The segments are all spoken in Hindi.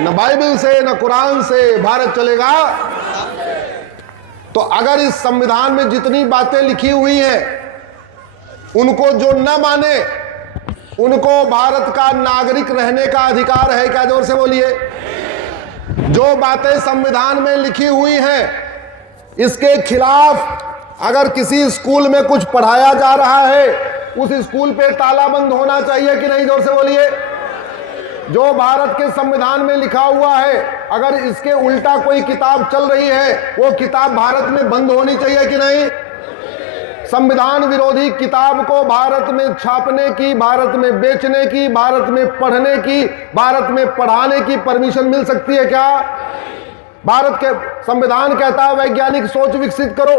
न बाइबल से न कुरान से भारत चलेगा। तो अगर इस संविधान में जितनी बातें लिखी हुई हैं उनको जो न माने उनको भारत का नागरिक रहने का अधिकार है क्या? जोर से बोलिए। जो बातें संविधान में लिखी हुई हैं इसके खिलाफ अगर किसी स्कूल में कुछ पढ़ाया जा रहा है उस स्कूल पे ताला बंद होना चाहिए कि नहीं? जोर से बोलिए। जो भारत के संविधान में लिखा हुआ है अगर इसके उल्टा कोई किताब चल रही है वो किताब भारत में बंद होनी चाहिए कि नहीं? संविधान विरोधी किताब को भारत में छापने की, भारत में बेचने की, भारत में पढ़ने की, भारत में पढ़ाने की परमिशन मिल सकती है क्या? भारत के संविधान कहता है वैज्ञानिक सोच विकसित करो,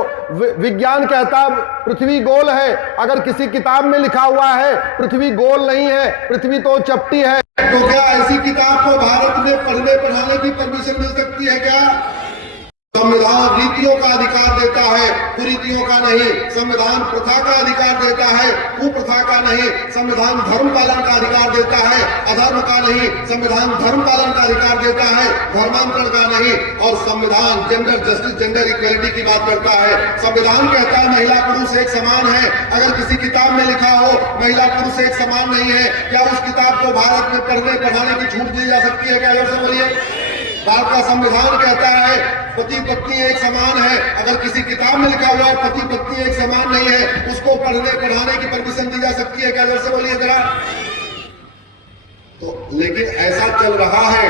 विज्ञान कहता है पृथ्वी गोल है। अगर किसी किताब में लिखा हुआ है पृथ्वी गोल नहीं है, पृथ्वी तो चपटी है, तो क्या ऐसी किताब को भारत में पढ़ने पढ़ाने की परमिशन मिल सकती है क्या? संविधान रीतियों का अधिकार देता है, कुरीतियों का नहीं। संविधान प्रथा का अधिकार देता है, कुप्रथा का नहीं। संविधान धर्म पालन का अधिकार देता है, अधर्म का नहीं। संविधान धर्म पालन का अधिकार देता है, धर्मांतरण का नहीं। और संविधान जेंडर जस्टिस, जेंडर इक्वलिटी की बात करता है। संविधान कहता है महिला पुरुष एक समान है। अगर किसी किताब में लिखा हो महिला पुरुष एक समान नहीं है, क्या उस किताब को भारत में पढ़ने पढ़ाने की छूट दी जा सकती है क्या? जोर से बोलिए। भारत का संविधान कहता है पति पत्नी एक समान है। अगर किसी किताब में लिखा हुआ है पति पत्नी एक समान नहीं है, उसको पढ़ने पढ़ाने की परमिशन दी जा सकती है क्या? जोर से बोलिए जरा। तो लेकिन ऐसा चल रहा है,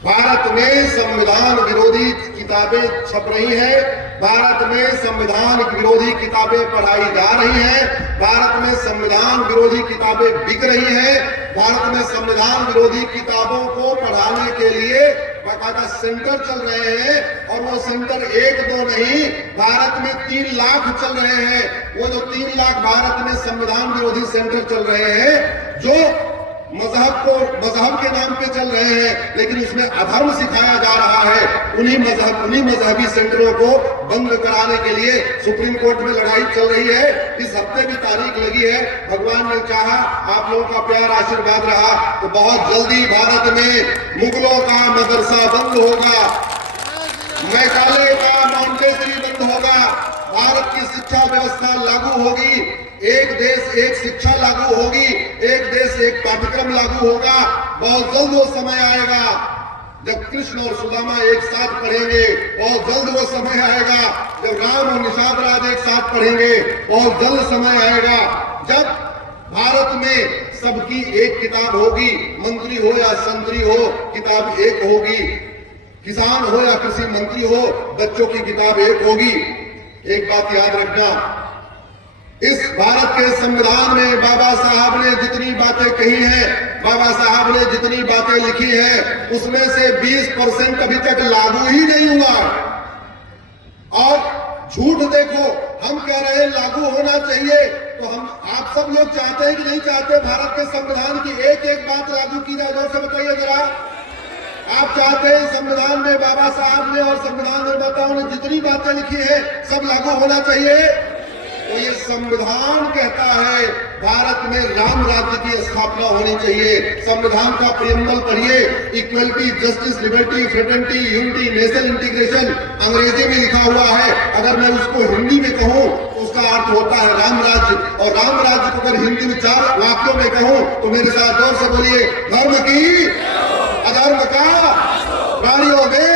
भारत में संविधान विरोधी किताबें छप रही हैं, भारत में संविधान विरोधी किताबें पढ़ाई जा रही हैं, भारत में संविधान विरोधी किताबें बिक रही हैं, भारत में संविधान विरोधी किताबों को पढ़ाने के लिए बाकायदा सेंटर चल रहे हैं। और वो सेंटर एक दो नहीं, भारत में 3 लाख चल रहे हैं। वो जो 3 लाख भारत में संविधान विरोधी सेंटर चल रहे हैं जो मजहब के नाम पे चल रहे हैं, लेकिन उसमें अधर्म सिखाया जा रहा है। उन्हीं मजहबी सेंटरों को बंद कराने के लिए सुप्रीम कोर्ट में लड़ाई चल रही है। इस हफ्ते भी तारीख लगी है। भगवान ने चाहा, आप लोगों का प्यार आशीर्वाद रहा तो बहुत जल्दी भारत में मुगलों का मदरसा बंद होगा, मैकाले का मॉन्टेसरी बंद होगा, भारत की शिक्षा व्यवस्था लागू होगी, एक देश एक शिक्षा लागू होगी, एक देश एक पाठ्यक्रम लागू होगा। बहुत जल्द वो समय आएगा जब कृष्ण और सुदामा एक साथ पढ़ेंगे। बहुत जल्द वो समय आएगा जब राम और निषाद राज एक साथ पढ़ेंगे। बहुत जल्द समय आएगा जब भारत में सबकी एक किताब होगी, मंत्री हो या संतरी हो किताब एक होगी, किसान हो या कृषि मंत्री हो बच्चों की किताब एक होगी। एक बात याद रखना, इस भारत के संविधान में बाबा साहब ने जितनी बातें कही हैं, बाबा साहब ने जितनी बातें लिखी हैं, उसमें से 20% अभी तक लागू ही नहीं हुआ। और झूठ देखो, हम कह रहे हैं लागू होना चाहिए, तो आप सब लोग चाहते हैं कि नहीं चाहते भारत के संविधान की एक एक बात लागू की जाए? जोर से बताइए जरा। आप चाहते हैं संविधान में बाबा साहब ने और संविधान निर्माताओं ने जितनी बातें लिखी है सब लागू होना चाहिए? तो ये संविधान कहता है भारत में राम राज्य की स्थापना होनी चाहिए। संविधान का प्रियम्बल पढ़िए, equality, justice, liberty, fraternity, unity, national integration अंग्रेजी में लिखा हुआ है। अगर मैं उसको हिंदी में कहूँ तो उसका अर्थ होता है राम राज्य। और राम राज्य को अगर हिंदी में 4 वाक्यों में कहूँ तो मेरे साथ जोर से बोलिए, धर्म की, अधर्म का, प्राणियों में,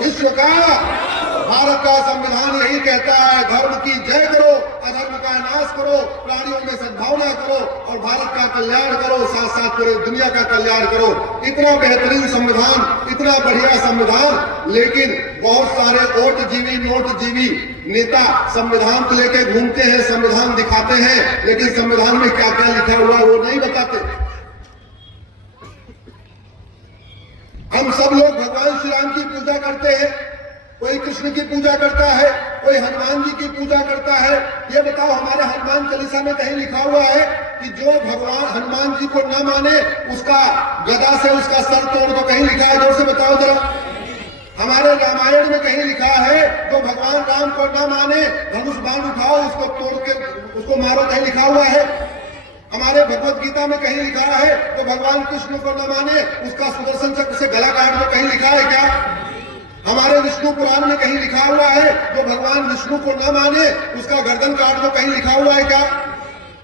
विश्व का। भारत का संविधान यही कहता है, धर्म की जय करो, अधर्म का नाश करो, प्राणियों में सद्भावना करो और भारत का कल्याण करो, साथ साथ पूरे दुनिया का कल्याण करो। इतना बेहतरीन संविधान, इतना बढ़िया संविधान, लेकिन बहुत सारे ओटजीवी नोटजीवी नेता संविधान को लेके घूमते हैं, संविधान दिखाते हैं, लेकिन संविधान में क्या क्या लिखा हुआ है वो नहीं बताते। हम सब लोग भगवान श्री राम की पूजा करते हैं, कोई कृष्ण की पूजा करता है, कोई हनुमान जी की पूजा करता है। ये बताओ हमारे हनुमान चालीसा में कहीं लिखा हुआ है कि जो भगवान हनुमान जी को न माने उसका गदा से उसका सर तोड़ दो? कहीं लिखा है? जोर से बताओ जरा। हमारे रामायण में कहीं लिखा है जो भगवान राम को न माने धनुष बाण उठाओ, उसको तोड़ के उसको मारो? कहीं लिखा हुआ है? हमारे भगवत गीता में कहीं लिखा है तो भगवान कृष्ण को न माने उसका सुदर्शन चक्र से गला काट दो, कहीं लिखा है क्या? हमारे विष्णु पुराण में कहीं लिखा हुआ है जो भगवान विष्णु को न माने उसका गर्दन काट दो, कहीं लिखा हुआ है क्या?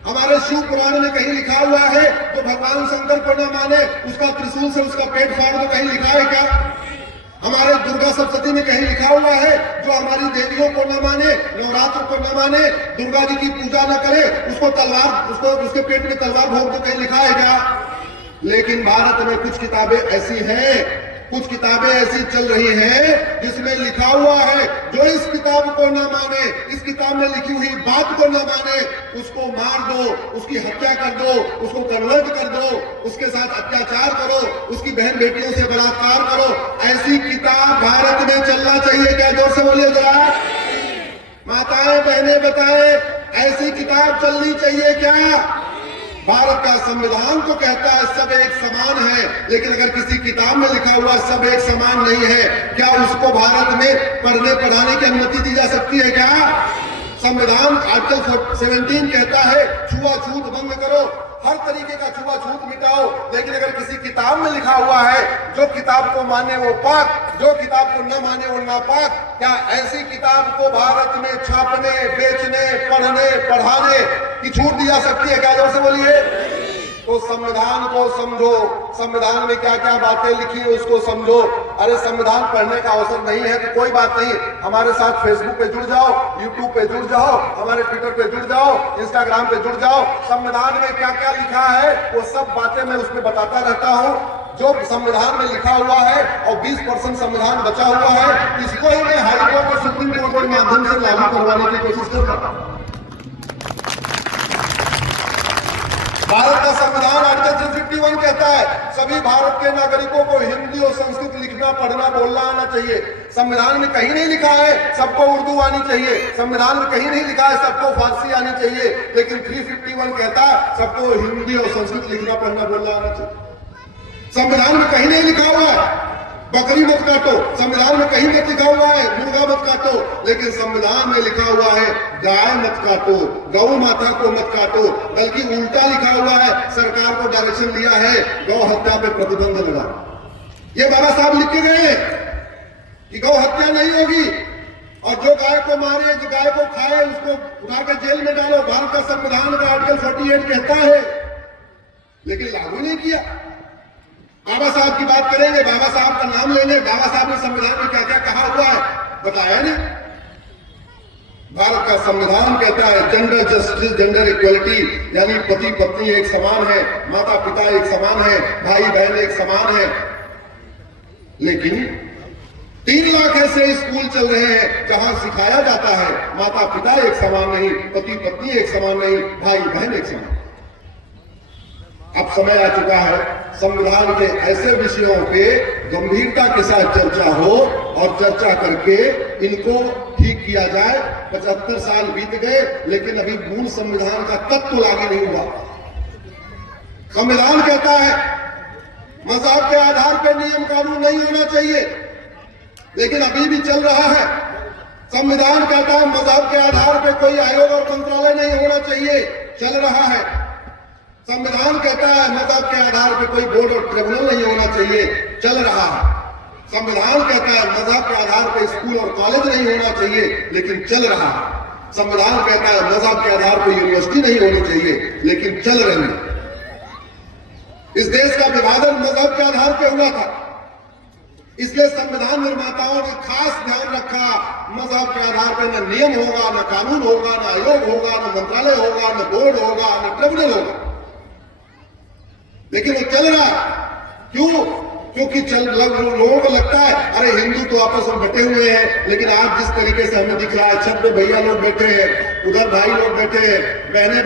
हमारे शिव पुराण में कहीं लिखा हुआ है जो भगवान शंकर को न माने उसका त्रिशूल से उसका पेट फाड़ दो, कहीं लिखा है क्या? हमारे दुर्गा सप्तशती में कहीं लिखा हुआ है जो हमारी देवियों को न माने, नवरात्र को न माने, दुर्गा जी की पूजा न करे उसको तलवार, उसको उसके पेट में तलवार भोग दो, कहीं लिखा है क्या? लेकिन भारत में कुछ किताबें ऐसी हैं, कुछ किताबें ऐसी चल रही हैं जिसमें लिखा हुआ है जो इस किताब को न माने, इस किताब में लिखी हुई बात को न माने उसको मार दो, उसकी हत्या कर दो, उसको कन्वर्ट कर दो, उसके साथ अत्याचार करो, उसकी बहन बेटियों से बलात्कार करो। ऐसी किताब भारत में चलना चाहिए क्या? जोर से बोलिए जरा। माताएं बहनें बताएं, ऐसी किताब चलनी चाहिए क्या? भारत का संविधान तो कहता है सब एक समान है, लेकिन अगर किसी किताब में लिखा हुआ सब एक समान नहीं है, क्या उसको भारत में पढ़ने पढ़ाने की अनुमति दी जा सकती है क्या? संविधान आर्टिकल 17 कहता है छुआछूत बंद करो, हर तरीके का छुआछूत मिटाओ, लेकिन अगर किसी किताब में लिखा हुआ है जो किताब को माने वो पाक, जो किताब को न माने वो नापाक, क्या ऐसी किताब को भारत में छापने, बेचने, पढ़ने, पढ़ाने की छूट दी जा सकती है क्या? जोर से बोलिए। तो संविधान को समझो, संविधान में क्या क्या बातें लिखी है उसको समझो। अरे संविधान पढ़ने का अवसर नहीं है तो कोई बात नहीं, हमारे साथ फेसबुक पे जुड़ जाओ, यूट्यूब पे जुड़ जाओ, हमारे ट्विटर पे जुड़ जाओ, इंस्टाग्राम पे जुड़ जाओ। संविधान में क्या क्या लिखा है वो सब बातें मैं उसमें बताता रहता हूँ। जो संविधान में लिखा हुआ है और 20% संविधान बचा हुआ है, इसको ही मैं हाईकोर्ट और सुप्रीम कोर्ट के माध्यम से लागू करवाने की कोशिश कर रहा हूँ। भारत का संविधान आर्टिकल 351 कहता है सभी भारत के नागरिकों को हिंदी और संस्कृत लिखना, पढ़ना, बोलना आना चाहिए। संविधान में कहीं नहीं लिखा है सबको उर्दू आनी चाहिए, संविधान में कहीं नहीं लिखा है सबको फारसी आनी चाहिए, लेकिन 351 कहता है सबको हिंदी और संस्कृत लिखना, पढ़ना, बोलना आना चाहिए। संविधान में कहीं नहीं लिखा हुआ है बकरी मत काटो, संविधान में कहीं मत लिखा हुआ है मुर्गा मत काटो, लेकिन संविधान में लिखा हुआ है गाय मत काटो, गौ माता को मत काटो, बल्कि उल्टा लिखा हुआ है, सरकार को डायरेक्शन दिया है गौ हत्या पे प्रतिबंध लगा। ये बाबा साहब लिख के गए कि गौ हत्या नहीं होगी, और जो गाय को मारे, जो गाय को खाए उसको उठा कर जेल में डालो। भारत का संविधान का आर्टिकल 48 कहता है, लेकिन लागू नहीं किया। बाबा साहब की बात करेंगे, बाबा साहब का नाम लेंगे, बाबा साहब ने संविधान में क्या क्या कहा हुआ है बताया नहीं। भारत का संविधान कहता है जेंडर जस्टिस, जेंडर इक्वलिटी, यानी पति पत्नी एक समान है, माता पिता एक समान है, भाई बहन एक समान है। लेकिन 3 लाख ऐसे स्कूल चल रहे हैं जहां सिखाया जाता है माता पिता एक समान नहीं, पति पत्नी एक समान नहीं, भाई बहन एक समान। अब समय आ चुका है संविधान के ऐसे विषयों पे गंभीरता के साथ चर्चा हो और चर्चा करके इनको ठीक किया जाए। 75 साल बीत गए लेकिन अभी मूल संविधान का तत्व लागू नहीं हुआ। संविधान कहता है मजहब के आधार पर नियम कानून नहीं होना चाहिए, लेकिन अभी भी चल रहा है। संविधान कहता है मजहब के आधार पर कोई आयोग और मंत्रालय नहीं होना चाहिए, चल रहा है। संविधान कहता है मजहब के आधार पर कोई बोर्ड और ट्रिब्यूनल नहीं होना चाहिए, चल रहा है। संविधान कहता है मजहब के आधार पर स्कूल और कॉलेज नहीं होना चाहिए, लेकिन चल रहा है। संविधान कहता है मजहब के आधार पर यूनिवर्सिटी नहीं होनी चाहिए, लेकिन चल रही है। इस देश का विभाजन मजहब के आधार पर हुआ था, इसलिए संविधान निर्माताओं ने खास ध्यान रखा मजहब के आधार पर न नियम होगा, न कानून होगा, न आयोग होगा, न मंत्रालय होगा, न बोर्ड होगा, न ट्रिब्यूनल होगा। लेकिन वो चल रहा है। क्यों? क्योंकि लोगों को लगता है अरे हिंदू तो आपस में बटे हुए हैं, लेकिन आज जिस तरीके से हमें दिख रहा है, छत पे भैया लोग बैठे हैं, उधर भाई लोग बैठे हैं, बहनें